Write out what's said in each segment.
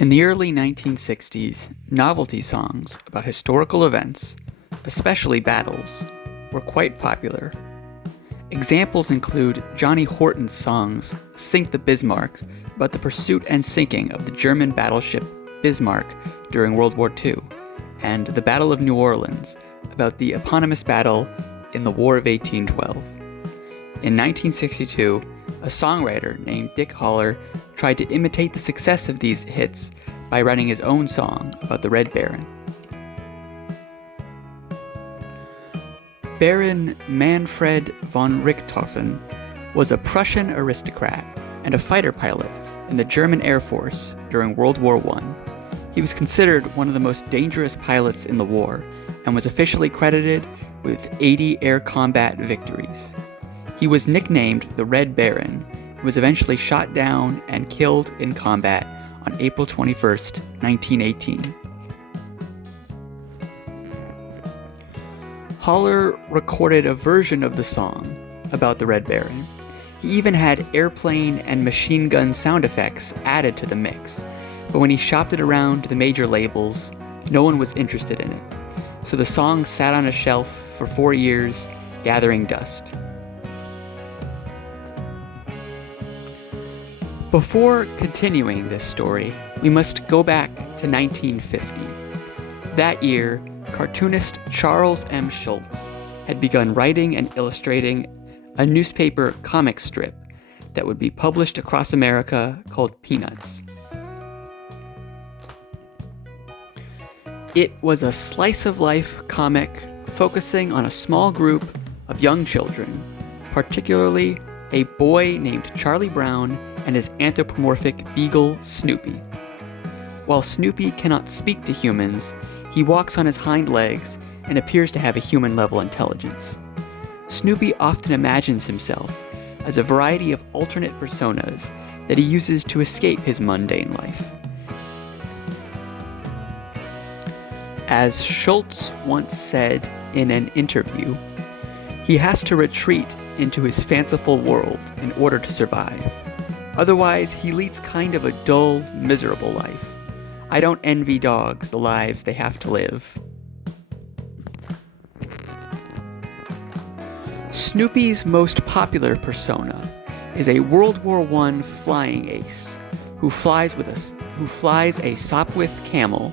In the early 1960s, novelty songs about historical events, especially battles, were quite popular. Examples include Johnny Horton's songs Sink the Bismarck about the pursuit and sinking of the German battleship Bismarck during World War II, and the Battle of New Orleans about the eponymous battle in the War of 1812. In 1962, a songwriter named Dick Holler tried to imitate the success of these hits by writing his own song about the Red Baron. Baron Manfred von Richthofen was a Prussian aristocrat and a fighter pilot in the German Air Force during World War I. He was considered one of the most dangerous pilots in the war and was officially credited with 80 air combat victories. He was nicknamed the Red Baron and was eventually shot down and killed in combat on April 21st, 1918. Holler recorded a version of the song about the Red Baron. He even had airplane and machine gun sound effects added to the mix, but when he shopped it around to the major labels, no one was interested in it. So the song sat on a shelf for 4 years, gathering dust. Before continuing this story, we must go back to 1950. That year, cartoonist Charles M. Schulz had begun writing and illustrating a newspaper comic strip that would be published across America called Peanuts. It was a slice-of-life comic focusing on a small group of young children, particularly a boy named Charlie Brown and his anthropomorphic beagle Snoopy. While Snoopy cannot speak to humans, he walks on his hind legs and appears to have a human-level intelligence. Snoopy often imagines himself as a variety of alternate personas that he uses to escape his mundane life. As Schulz once said in an interview, he has to retreat into his fanciful world in order to survive. Otherwise, he leads kind of a dull, miserable life. I don't envy dogs the lives they have to live. Snoopy's most popular persona is a World War I flying ace who flies a Sopwith camel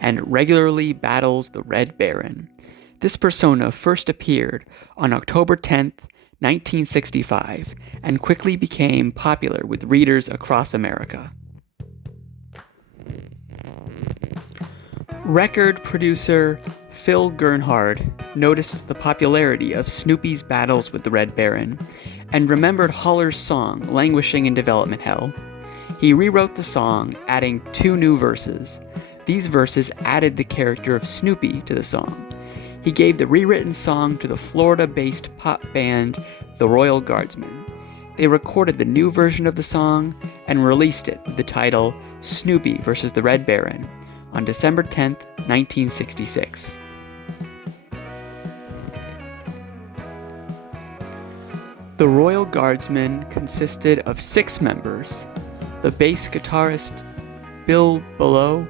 and regularly battles the Red Baron. This persona first appeared on October 10th, 1965, and quickly became popular with readers across America. Record producer Phil Gernhard noticed the popularity of Snoopy's battles with the Red Baron and remembered Holler's song languishing in development hell. He rewrote the song, adding 2 new verses. These verses added the character of Snoopy to the song. He gave the rewritten song to the Florida-based pop band The Royal Guardsmen. They recorded the new version of the song and released it with the title Snoopy vs. the Red Baron on December 10th, 1966. The Royal Guardsmen consisted of 6 members: the bass guitarist Bill Below,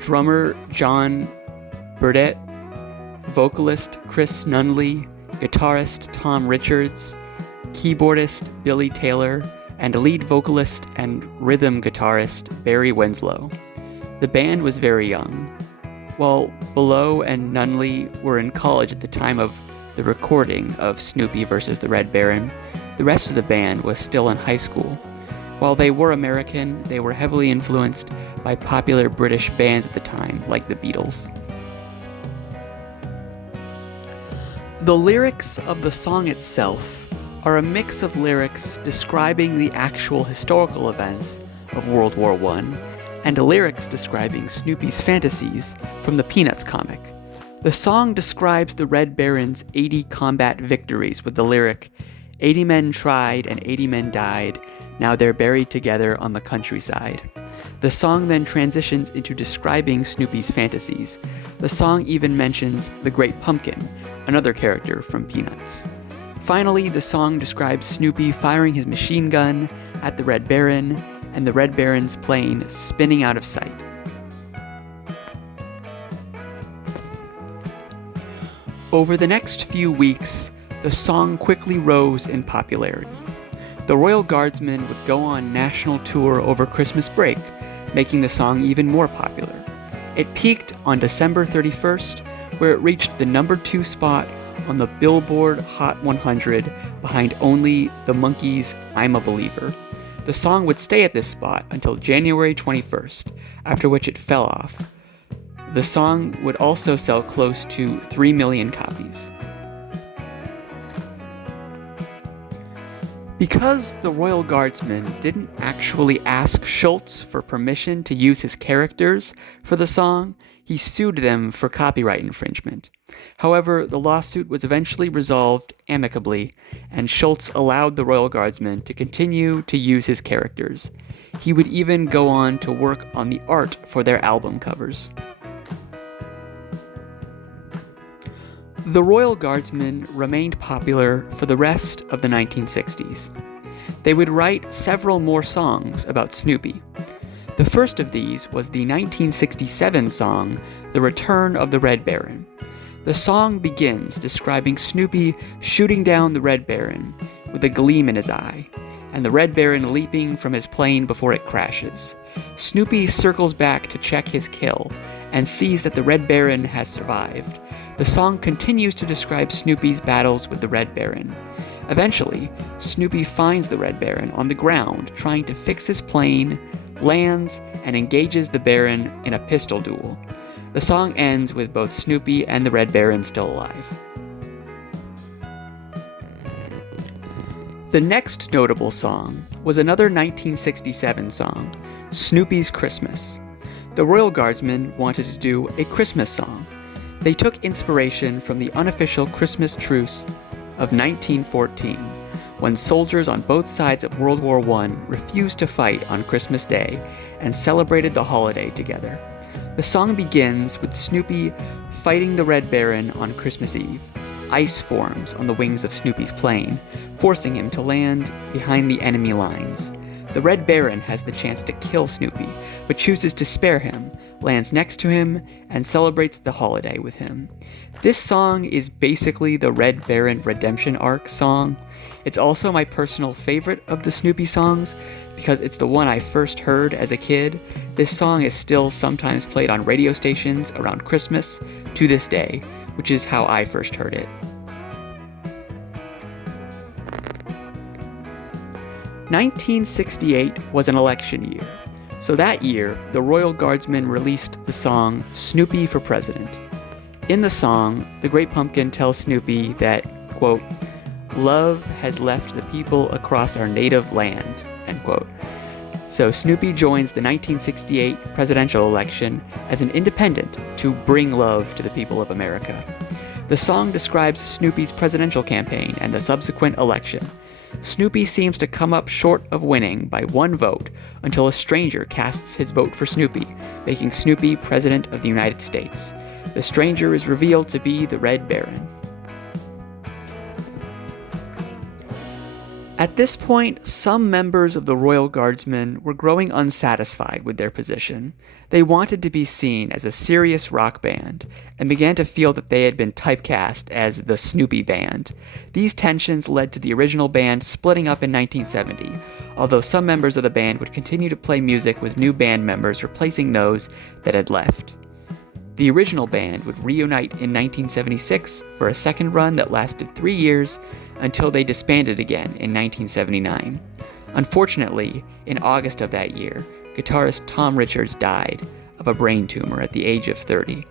drummer John Burdett, vocalist Chris Nunley, guitarist Tom Richards, keyboardist Billy Taylor, and lead vocalist and rhythm guitarist Barry Winslow. The band was very young. While Below and Nunley were in college at the time of the recording of Snoopy vs. the Red Baron, the rest of the band was still in high school. While they were American, they were heavily influenced by popular British bands at the time, like the Beatles. The lyrics of the song itself are a mix of lyrics describing the actual historical events of World War I and lyrics describing Snoopy's fantasies from the Peanuts comic. The song describes the Red Baron's 80 combat victories with the lyric, 80 men tried and 80 men died, now they're buried together on the countryside. The song then transitions into describing Snoopy's fantasies. The song even mentions the Great Pumpkin, another character from Peanuts. Finally, the song describes Snoopy firing his machine gun at the Red Baron and the Red Baron's plane spinning out of sight. Over the next few weeks, the song quickly rose in popularity. The Royal Guardsmen would go on national tour over Christmas break, making the song even more popular. It peaked on December 31st, where it reached the number 2 spot on the Billboard Hot 100 behind only the Monkees' I'm a Believer. The song would stay at this spot until January 21st, after which it fell off. The song would also sell close to 3 million copies. Because the Royal Guardsman didn't actually ask Schultz for permission to use his characters for the song, he sued them for copyright infringement. However, the lawsuit was eventually resolved amicably, and Schultz allowed the Royal Guardsman to continue to use his characters. He would even go on to work on the art for their album covers. The Royal Guardsmen remained popular for the rest of the 1960s. They would write several more songs about Snoopy. The first of these was the 1967 song, The Return of the Red Baron. The song begins describing Snoopy shooting down the Red Baron with a gleam in his eye, and the Red Baron leaping from his plane before it crashes. Snoopy circles back to check his kill, and sees that the Red Baron has survived. The song continues to describe Snoopy's battles with the Red Baron. Eventually, Snoopy finds the Red Baron on the ground trying to fix his plane, lands, and engages the Baron in a pistol duel. The song ends with both Snoopy and the Red Baron still alive. The next notable song was another 1967 song, Snoopy's Christmas. The Royal Guardsmen wanted to do a Christmas song. They took inspiration from the unofficial Christmas truce of 1914, when soldiers on both sides of World War I refused to fight on Christmas Day and celebrated the holiday together. The song begins with Snoopy fighting the Red Baron on Christmas Eve. Ice forms on the wings of Snoopy's plane, forcing him to land behind the enemy lines. The Red Baron has the chance to kill Snoopy, but chooses to spare him, lands next to him, and celebrates the holiday with him. This song is basically the Red Baron redemption arc song. It's also my personal favorite of the Snoopy songs, because it's the one I first heard as a kid. This song is still sometimes played on radio stations around Christmas to this day, which is how I first heard it. 1968 was an election year, so that year, the Royal Guardsmen released the song Snoopy for President. In the song, the Great Pumpkin tells Snoopy that, quote, "Love has left the people across our native land," end quote. So Snoopy joins the 1968 presidential election as an independent to bring love to the people of America. The song describes Snoopy's presidential campaign and the subsequent election. Snoopy seems to come up short of winning by 1 vote until a stranger casts his vote for Snoopy, making Snoopy President of the United States. The stranger is revealed to be the Red Baron. At this point, some members of the Royal Guardsmen were growing unsatisfied with their position. They wanted to be seen as a serious rock band, and began to feel that they had been typecast as the Snoopy Band. These tensions led to the original band splitting up in 1970, although some members of the band would continue to play music with new band members replacing those that had left. The original band would reunite in 1976 for a second run that lasted 3 years, until they disbanded again in 1979. Unfortunately, in August of that year, guitarist Tom Richards died of a brain tumor at the age of 30.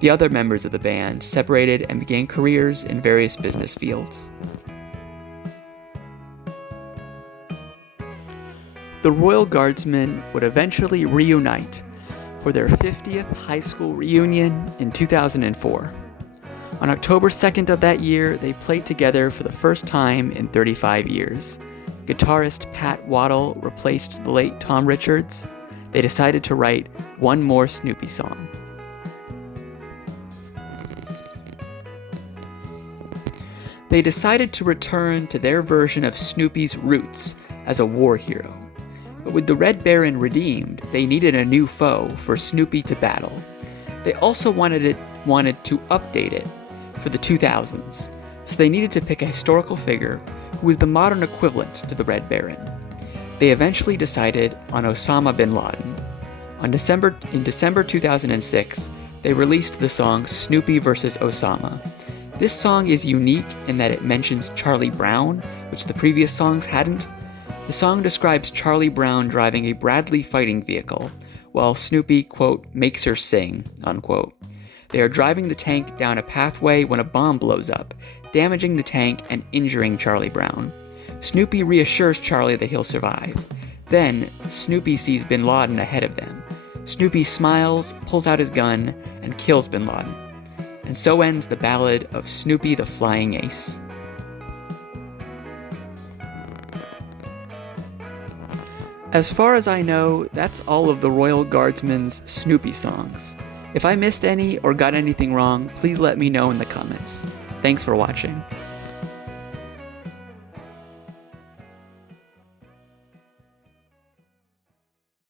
The other members of the band separated and began careers in various business fields. The Royal Guardsmen would eventually reunite for their 50th high school reunion in 2004. On October 2nd of that year, they played together for the first time in 35 years. Guitarist Pat Waddle replaced the late Tom Richards. They decided to write one more Snoopy song. They decided to return to their version of Snoopy's roots as a war hero. But with the Red Baron redeemed, they needed a new foe for Snoopy to battle. They also wanted to update it for the 2000s, so they needed to pick a historical figure who was the modern equivalent to the Red Baron. They eventually decided on Osama bin Laden. In December 2006, they released the song Snoopy vs. Osama. This song is unique in that it mentions Charlie Brown, which the previous songs hadn't. The song describes Charlie Brown driving a Bradley fighting vehicle, while Snoopy, quote, makes her sing, unquote. They are driving the tank down a pathway when a bomb blows up, damaging the tank and injuring Charlie Brown. Snoopy reassures Charlie that he'll survive. Then, Snoopy sees bin Laden ahead of them. Snoopy smiles, pulls out his gun, and kills bin Laden. And so ends the Ballad of Snoopy the Flying Ace. As far as I know, that's all of the Royal Guardsmen's Snoopy songs. If I missed any or got anything wrong, please let me know in the comments. Thanks for watching.